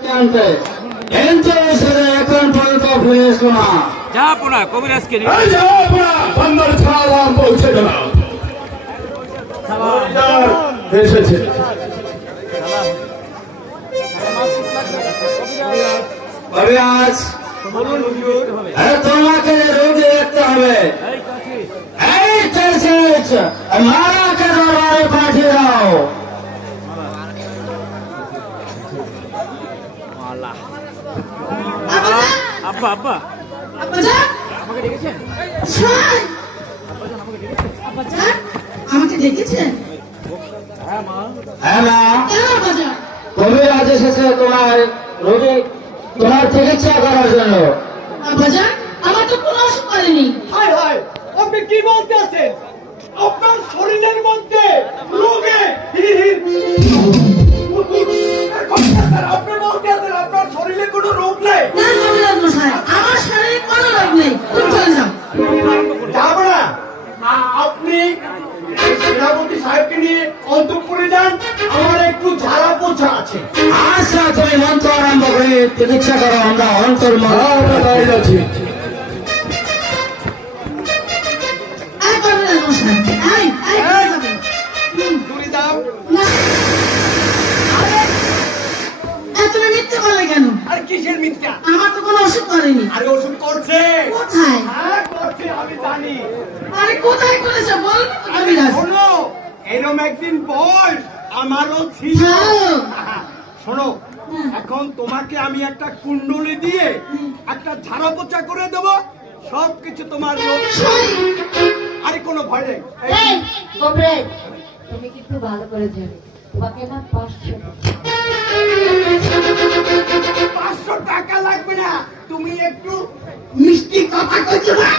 এখন পর্যন্ত ফিরে এসো না। যাবো না কবিরাজকে নিয়ে পৌঁছে গেলাম এসেছে। কবিরাজ, তোমাকে রোগী দেখতে হবে। এই মারাকে দরবারে পাঠিয়ে দাও। আব্বা আব্বা আমাকে ডেকেছেন? হ্যাঁ মা, কবিরাজ এসেছে তোমার রোগী, তোমার চিকিৎসা করার জন্য। আমার তো কোনো অসুখ করেনি। হায় হায়, আপনি কি বলতে আছেন? আপনার শরীরের মধ্যে রোগে আপনি বলতে আছেন আপনার শরীরে কোনো রোগ নেই? না কবিরাজ মশাই, আমার শরীরে কোনো রোগ নেই। তুমি চলে যাও। যাব না। আপনি সেনাপতি সাহেবকে নিয়ে অন্তঃপুরে যান, আমার একটু ঝাড়া পোছা আছে। আচ্ছা, তুমি মন্ত্র আরম্ভ করে চিকিৎসা করো, আমরা অন্তর দাঁড়িয়ে যাচ্ছি। আয় কবিরাজ মশাই, আয় আয় যাবে। দূরে যাও। না, তুমি মিথ্যে বললে কেন? আর কিসের মিথ্যা? আমার তো কোনো অসুখ করেনি। আরে ওষুধ করছে। কোথায়? হ্যাঁ করছে, আমি জানি। আরে কোথায় করেছে বল আরে কবিরাজ। শোনো, এরম একদিন বল আমারও ছিল। শোনো, এখন তোমাকে আমি একটা কুণ্ডলি দিয়ে একটা ঝাড়া পোছা করে দেব, সবকিছু তোমার আরে কোনো ভয় নেই। এই কবিরাজ, তুমি কিন্তু ভালো করে জানো তোমাকে না 500 টাকা লাগবে না, তুমি একটু মিষ্টি কথা কইছো না।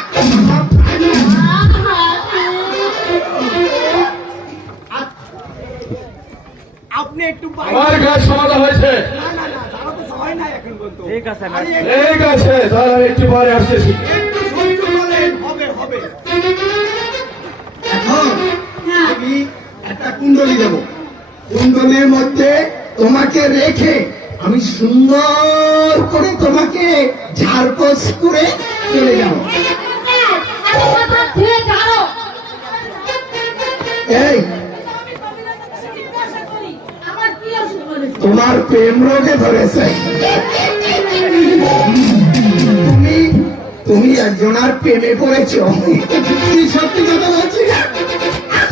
আপনি একটু আমার কাজ সমাধান হয়েছে। না না না, ঝাড়া পোছা হয় না এখন পর্যন্ত। ঠিক আছে, আরে ঠিক আছে, তাহলে আমি একটু পরে আসতেছি। একটু সহ্য করেন, হবে হবে। এখন আমি একটা কুণ্ডলী দেব, কুণ্ডলীর মধ্যে তোমাকে রেখে আমি সুন্দর করে তোমাকে ঝাড়পোছ করে চলে যাব। এই আমার কি অসুখ করেছে? তোমার প্রেম রোগে ধরেছে। তুমি তুমি একজনের প্রেমে পড়েছ। তুমি সত্যি কথা বলছি না?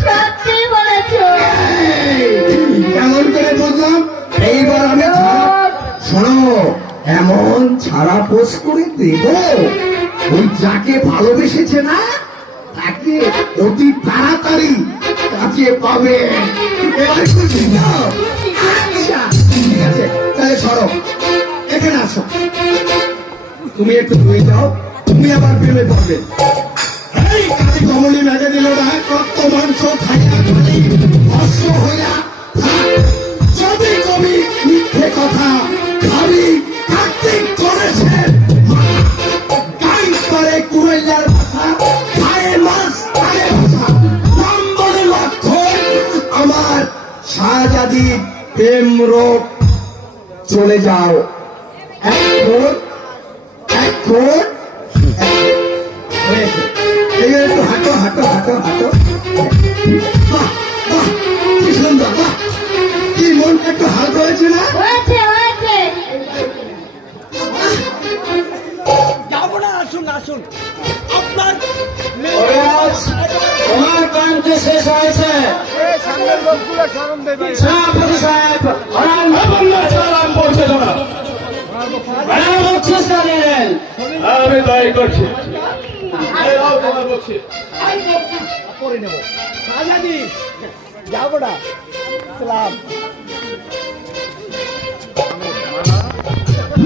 সত্যি বলেছো। কেমন করে বুঝলাম? এইবার আমি শোনো, এমন ছাড়া পোষ করে দেব, ওই যাকে ভালোবেসেছে না তাকে অতি তাড়াতাড়ি কাছে পাবে। এবার খুশি তো? আচ্ছা ঠিক আছে, তাহলে সরো, এখানে আসো। তুমি একটু ধুয়ে যাও, তুমি আবার প্রেমে পড়বে। এই কাজে কমলি মেঘে দিল না, রক্ত মাংস খাইয়া খালি ভস্ম হইয়া থাক। যদি কবি মিথ্যে কথা খালি কার্তিক করেছেন, গাই করে কুড়াইয়ার ভাষা, খায় মাছ খায় ভাষা, নম্বরে লক্ষণ আমার শাহজাদি প্রেম রোগ। চলে যাও এখন এখন হয়েছে। এইবার একটু হাঁটো হাঁটো হাঁটো হাঁটো। বাহ বাহ, কি সুন্দর, বাহ, কি মনটা একটু হালকা হয়েছে না? হয়েছে হয়েছে। যাবো না, আসুন আসুন। আপনার কবিরাজ, তোমার ক্লান্তি শেষ হয়েছে। সেনাপতি সাহেব, সালাম পৌঁছে গেলাম। বকশিস দিলেন। আমি তাই করছি। এই নাও তোমার বকশিস। করে নেব। শাহজাদি, যাবো না। সালাম।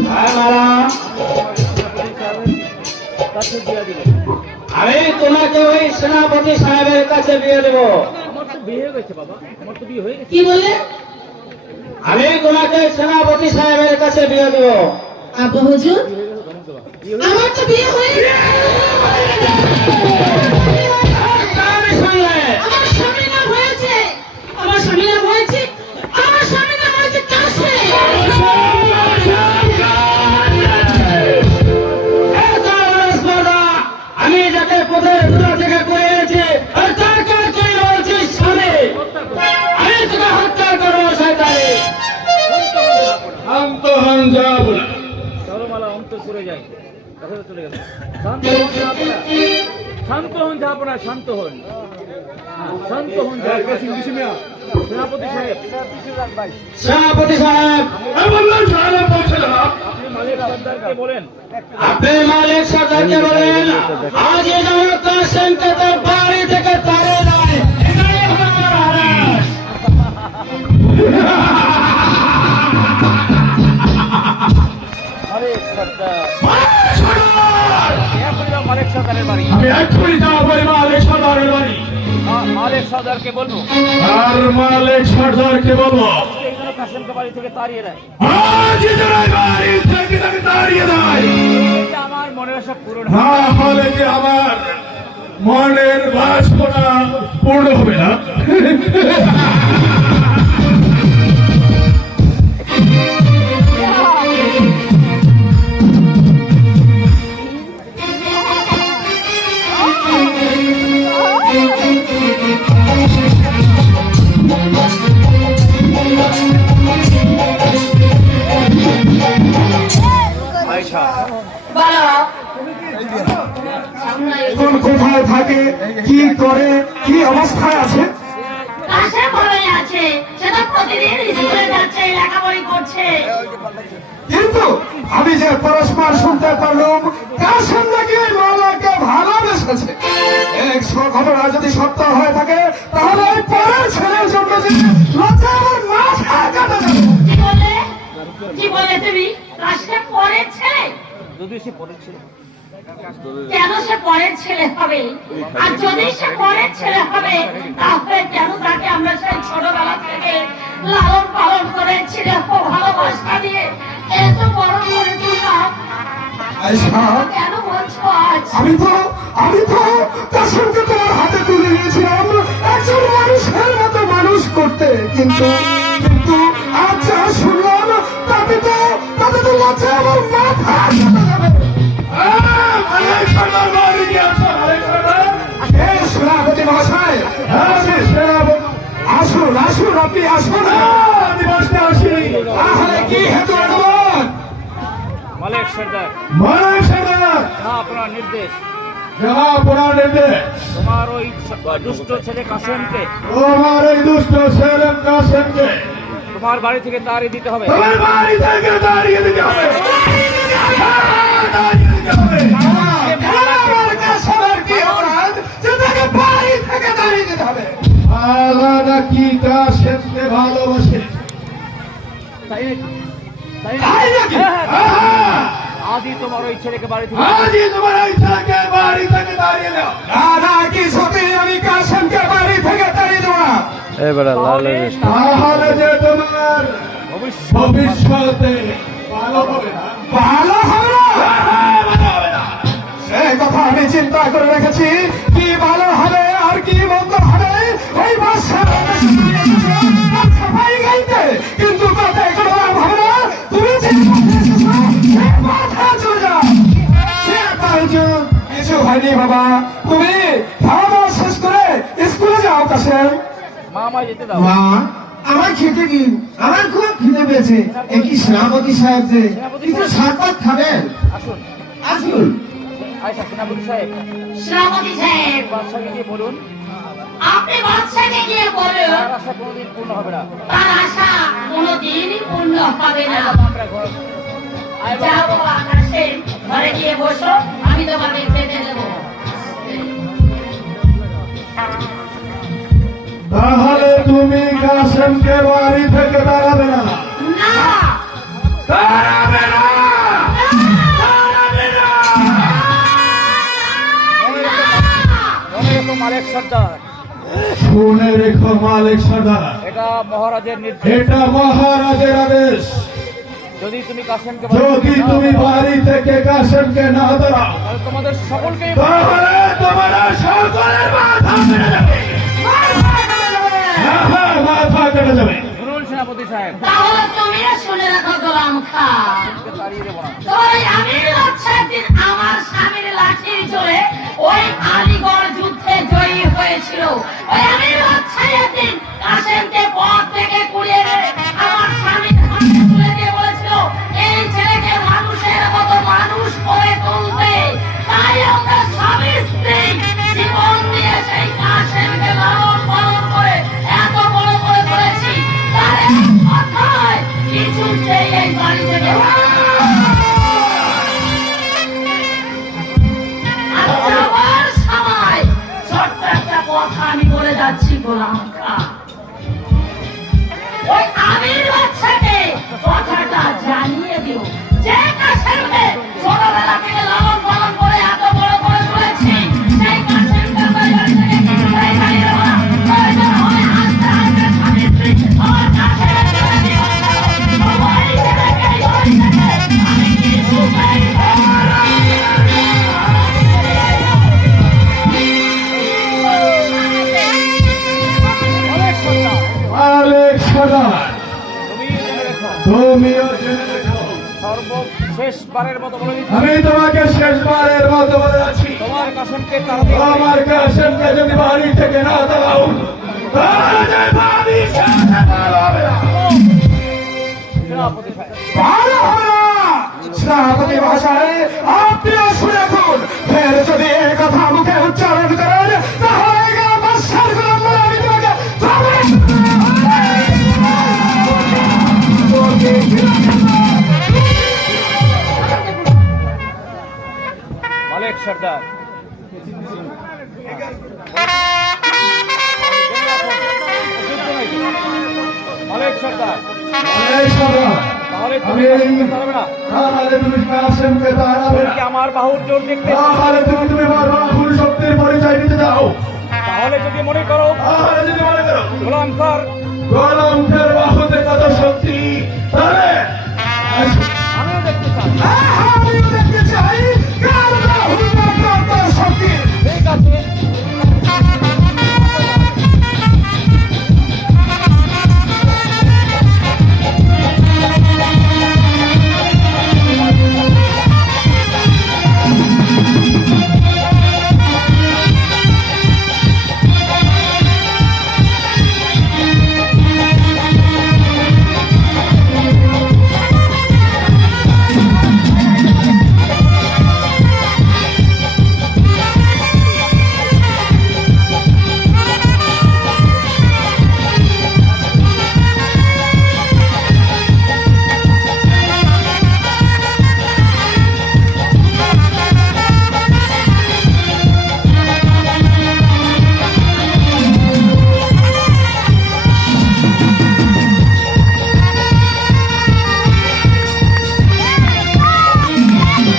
হ্যাঁ মারা, আমি তোমাকে ওই সেনাপতি সাহেবের কাছে বিয়ে দেবো। আমার তো বিয়ে হয়ে গেছে বাবা, আমার তো বিয়ে হয়ে গেছে। কি বলে? আমি তোমাকে সেনাপতি সাহেবের কাছে বিয়ে দেবো। আব্বা হুজুর, আমার তো বিয়ে হয়ে আমি শুনলে আমার স্বামী নাম হয়েছে, আমার স্বামী নাম হয়েছে, আমার স্বামী নাম হয়েছে কাশে। শান্ত হন যাব না। সরমালা অন্তর করে যায় কথা চলে গেছে শান্ত হন যাব না শান্ত হন শান্ত হন সেনাপতি সাহেব সেনাপতি সাহেব, আমি বললাম সারা পৌঁছে যান। আপনি মালিক সর্দারকে বলেন আপনি মালিক সর্দারকে বলেন আজ এই যেন কাসেমকে তার বাড়ি থেকে তাড়িয়ে দেয়। এটাই হবে আমার আদেশ। মালিক সর্দার সর্দার! এখনই যাও মালিক সর্দারের বাড়ি আমি এক্ষুনি যাবো মালিক সর্দারের বাড়ি। মালিক সর্দারকে বলবো আর মালিক সর্দারকে বলবো এই জন্য কাসেমকে বাড়ি থেকে তাড়িয়ে দেয় আজ যেন বাড়ি থেকে তাকে তাড়িয়ে দেয়। এটা আমার মনের আশা পূরণ না হলে যে আমার মনের বাসনা পূর্ণ হবে না। বলো কোন কোথায় থাকে, কি করে, কি অবস্থায় আছে? কাছে বলে আছে সে তো প্রতিদিন স্কুলে যাচ্ছে লেখাপড়ি করছে কিন্তু আমি যে পরস্পর শুনতে পারলাম কাসেম নাকি ওই মালাকে ভালোবেসেছে। এক ঘটনা যদি সত্য হয়ে থাকে তাহলে ওই পরের ছেলের জন্য যে লজ্জা আমার মাথা কাটা যাবে। কি বলে তুমি কাজটা পরের ছেলে যদি সে পড়েছে কেন সে পরের ছেলে হবে আর যদি সে পরের ছেলে হবে তাহলে কেন তাকে আমরা সেই ছোটবেলা থেকে লালন পালন করে ছিল ভালোবাসা দিয়ে এত বড় করে তুললাম আয়শা, কেন বলছো আজ আমি তো কাসেমকে তোমার হাতে তুলে নিয়েছিলাম একজন মানুষের মতো মানুষ করতে, কিন্তু আজ যা শুনলাম তাতে তো লজ্জা আমার মাথা কাটা যাবে। মালিক সর্দার বাড়ি গিয়েছে। মালিক সর্দার হে সেনাপতি মহাশয়, আসুন আপনি আসুন। আমি বসতে আসি। তাহলে কি হেতু আগমন? মালিক সর্দার মালিক সর্দার যা আপনার নির্দেশ যাহা আপনার নির্দেশ, তোমার ওই দুষ্ট ছেলে কাসেমকে তোমার এই দুষ্ট ছেলে কাসেমকে তোমার বাড়ি থেকে তাড়িয়ে দিতে হবে তোমার বাড়ি থেকে তাড়িয়ে দিতে হবে। তাড়িয়ে দিতে হবে। আমার কাসেমের কি অপরাধ যে তাকে বাড়ি থেকে তাড়িয়ে দিতে হবে? আলাদা কি কাসেমকে ভালোবাসে? তাই নাকি? তাই তাই নাকি? আহা! আদি তোমার ওই ছেলেকে বাড়ি থেকে আজই তোমার এই ছেলেকে বাড়ি থেকে তাড়িয়ে দাও। না, কি সত্যি আমি কাসেমকে বাড়ি থেকে তাড়িয়ে দেবো না? তাহলে যে তোমার ভবিষ্যতে ভালো হবে না। ভালো হবে না? ভালো হবে না। সেই কথা আমি চিন্তা করে রেখেছি, কি ভালো হবে আর কি মন্দ হবে ওই বাসার সাফাই গাইতে, কিন্তু তাতে কোনো লাভ হবে না। তুমি যে পথে এসেছো, সেই পথে চলে যাও। সে কয়েকজন কিছু হয়নি বাবা, তুমি খাওয়া দাওয়া শেষ করে স্কুলে যাও কাসেম। মা আমায় যেতে দাও মা, আমার খেতে দিন, আমার খুব খিদে পেয়েছে। একই সেনাপতি সাহেব যে কিছু শাকপাত খাবেন? আসুন আসুন। আয়সা সেনাপতি সাহেব শ্রাবতী সাহেব বাদশাকে গিয়ে বলুন আপনি বাদশাকে গিয়ে বলুন তার আশা কোনোদিন পূর্ণ হবে না তার আশা কোনোদিনই পূর্ণ হবে না। আমরা ঘর আয় বাবা। যাবো আকাশে ঘরে গিয়ে বসো, আমি তোমাকে খেতে দেবো। তাহলে তুমি কাসেমকে বাড়ি থেকে তাড়াবে না। না তাড়াবে না। তাড়াবে না। মনে রেখো মালিক সর্দার শুনে রেখো মালিক সর্দার, এটা মহারাজের নির্দেশ এটা মহারাজের আদেশ। যদি তুমি কাসেমকে যদি তুমি বাড়ি থেকে কাসেমকে না দাও তাহলে তোমাদের সকলকে তাহলে তোমার সকলের মাথা কেটে যাবে। হ্যাঁ, মাথা কেটে যাবে। শুনুন সেনাপতি সাহেব তাহলে তুমিও শুনে রাখো গোলাম খা, তাড়িয়ে দেবো না ওই আমির হচ্ছে একদিন আমার স্বামীর লাঠির জোরে ওই আলিগড় যুদ্ধে জয়ী হয়েছিল। ওই আমির হচ্ছে একদিন কাসেমকে পথ থেকে কুড়িয়ে এনে আমার স্বামীর হাতে তুলে দিয়ে বলেছিল শেষবারের মতো বলে দিচ্ছি, আমি তোমাকে শেষবারের মতো বলে আছি, তোমার কাসেমকে তাড়াতে হবে। আমার কাসেমকে যদি বাড়ি থেকে না দাও তাহলে বাড়ি ছেড়ে পালাবে না। সেনাপতি সাহেব, ভালো হবে না। সেনাপতি ভাষায় আপনিও শুনে রাখুন, ফের যদি এই কথা মুখে উচ্চারণ করেন তাহলে এখানে বাদশার গোলাম বলে আমি তোমাকে মালিক সর্দার, মালিক সর্দার, তাহলে তুমি কাসেমকে তাড়াবে না? তাহলে তুমি কাসেমকে তাড়াবে না। কি আমার বাহুর জোর দেখতে? তাহলে তুমি বাহুর শক্তির পরিচয় দিতে যাও। তাহলে যদি মনে করো তাহলে যদি মনে করো গোলাম খার গোলাম খার বাহুতে কত শক্তি, তাহলে